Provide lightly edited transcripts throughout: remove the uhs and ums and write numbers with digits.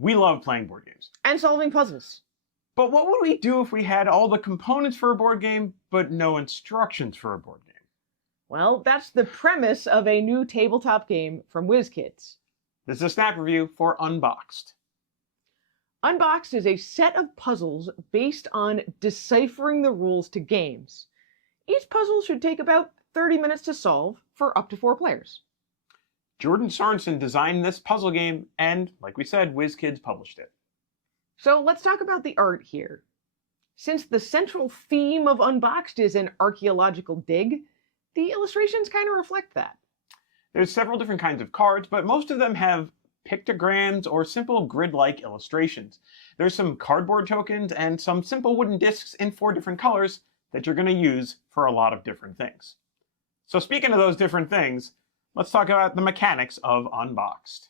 We love playing board games. And solving puzzles. But what would we do if we had all the components for a board game, but no instructions for a board game? Well, that's the premise of a new tabletop game from WizKids. This is a snap review for Unboxed. Unboxed is a set of puzzles based on deciphering the rules to games. Each puzzle should take about 30 minutes to solve for up to 4 players. Jordan Sorensen designed this puzzle game, and like we said, WizKids published it. So let's talk about the art here. Since the central theme of Unboxed is an archaeological dig, the illustrations kind of reflect that. There's several different kinds of cards, but most of them have pictograms or simple grid-like illustrations. There's some cardboard tokens and some simple wooden discs in 4 different colors that you're going to use for a lot of different things. So speaking of those different things, let's talk about the mechanics of Unboxed.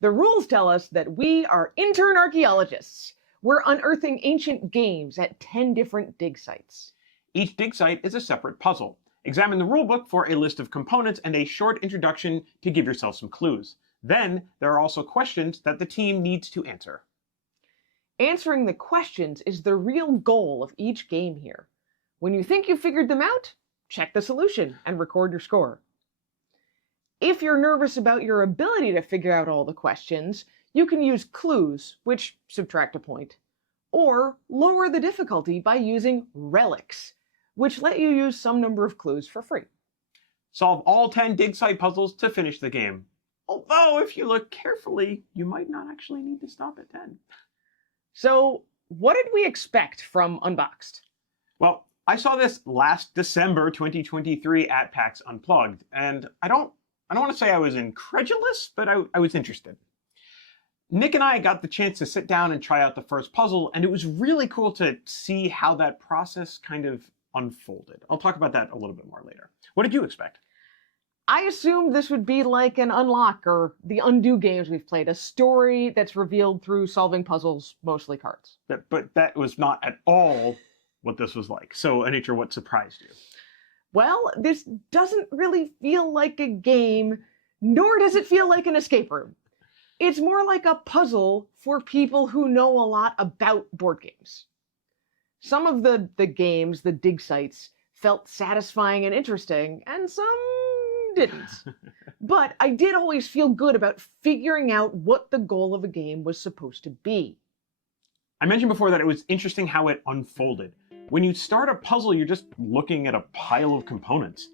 The rules tell us that we are intern archaeologists. We're unearthing ancient games at 10 different dig sites. Each dig site is a separate puzzle. Examine the rulebook for a list of components and a short introduction to give yourself some clues. Then, there are also questions that the team needs to answer. Answering the questions is the real goal of each game here. When you think you've figured them out, check the solution and record your score. If you're nervous about your ability to figure out all the questions, you can use clues, which subtract a point, or lower the difficulty by using relics, which let you use some number of clues for free. Solve all 10 dig site puzzles to finish the game. Although, if you look carefully, you might not actually need to stop at 10. So, what did we expect from Unboxed? Well, I saw this last December 2023 at PAX Unplugged, and I don't want to say I was incredulous, but I was interested. Nick and I got the chance to sit down and try out the first puzzle, and it was really cool to see how that process kind of unfolded. I'll talk about that a little bit more later. What did you expect? I assumed this would be like an Unlock or the Undo games we've played, a story that's revealed through solving puzzles, mostly cards. But that was not at all what this was like. So, Anitra, what surprised you? Well, this doesn't really feel like a game, nor does it feel like an escape room. It's more like a puzzle for people who know a lot about board games. Some of the games, the dig sites, felt satisfying and interesting, and some didn't. But I did always feel good about figuring out what the goal of a game was supposed to be. I mentioned before that it was interesting how it unfolded. When you start a puzzle, you're just looking at a pile of components.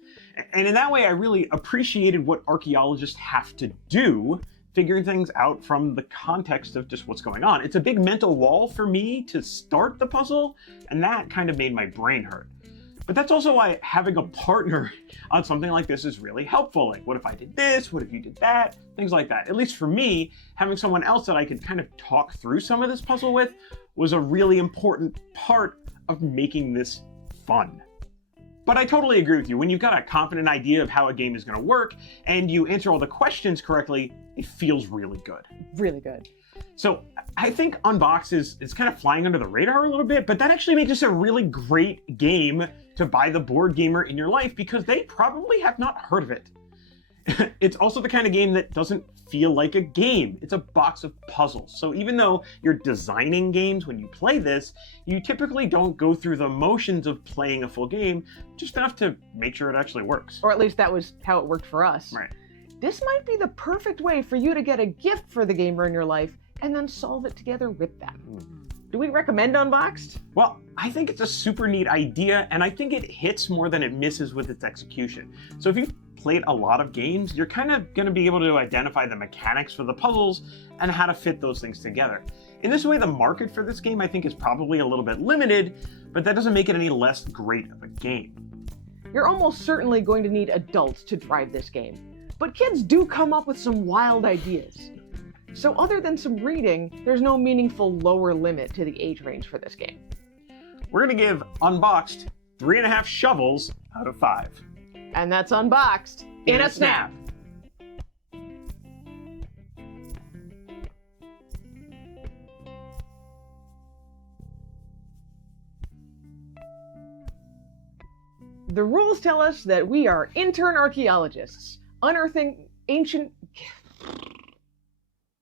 And in that way, I really appreciated what archaeologists have to do, figuring things out from the context of just what's going on. It's a big mental wall for me to start the puzzle, and that kind of made my brain hurt. But that's also why having a partner on something like this is really helpful. Like, what if I did this? What if you did that? Things like that. At least for me, having someone else that I could kind of talk through some of this puzzle with was a really important part of making this fun. But I totally agree with you. When you've got a confident idea of how a game is going to work and you answer all the questions correctly, it feels really good. Really good. So I think Unboxed is kind of flying under the radar a little bit, but that actually makes this a really great game to buy the board gamer in your life because they probably have not heard of it. It's also the kind of game that doesn't feel like a game. It's a box of puzzles. So even though you're designing games when you play this, you typically don't go through the motions of playing a full game, just enough to make sure it actually works. Or at least that was how it worked for us. Right. This might be the perfect way for you to get a gift for the gamer in your life and then solve it together with them. Do we recommend Unboxed? Well, I think it's a super neat idea, and I think it hits more than it misses with its execution. So if you've played a lot of games, you're kind of going to be able to identify the mechanics for the puzzles and how to fit those things together. In this way, the market for this game, I think, is probably a little bit limited, but that doesn't make it any less great of a game. You're almost certainly going to need adults to drive this game, but kids do come up with some wild ideas. So other than some reading, there's no meaningful lower limit to the age range for this game. We're going to give Unboxed 3.5 shovels out of 5. And that's Unboxed in a snap. The rules tell us that we are intern archaeologists, unearthing ancient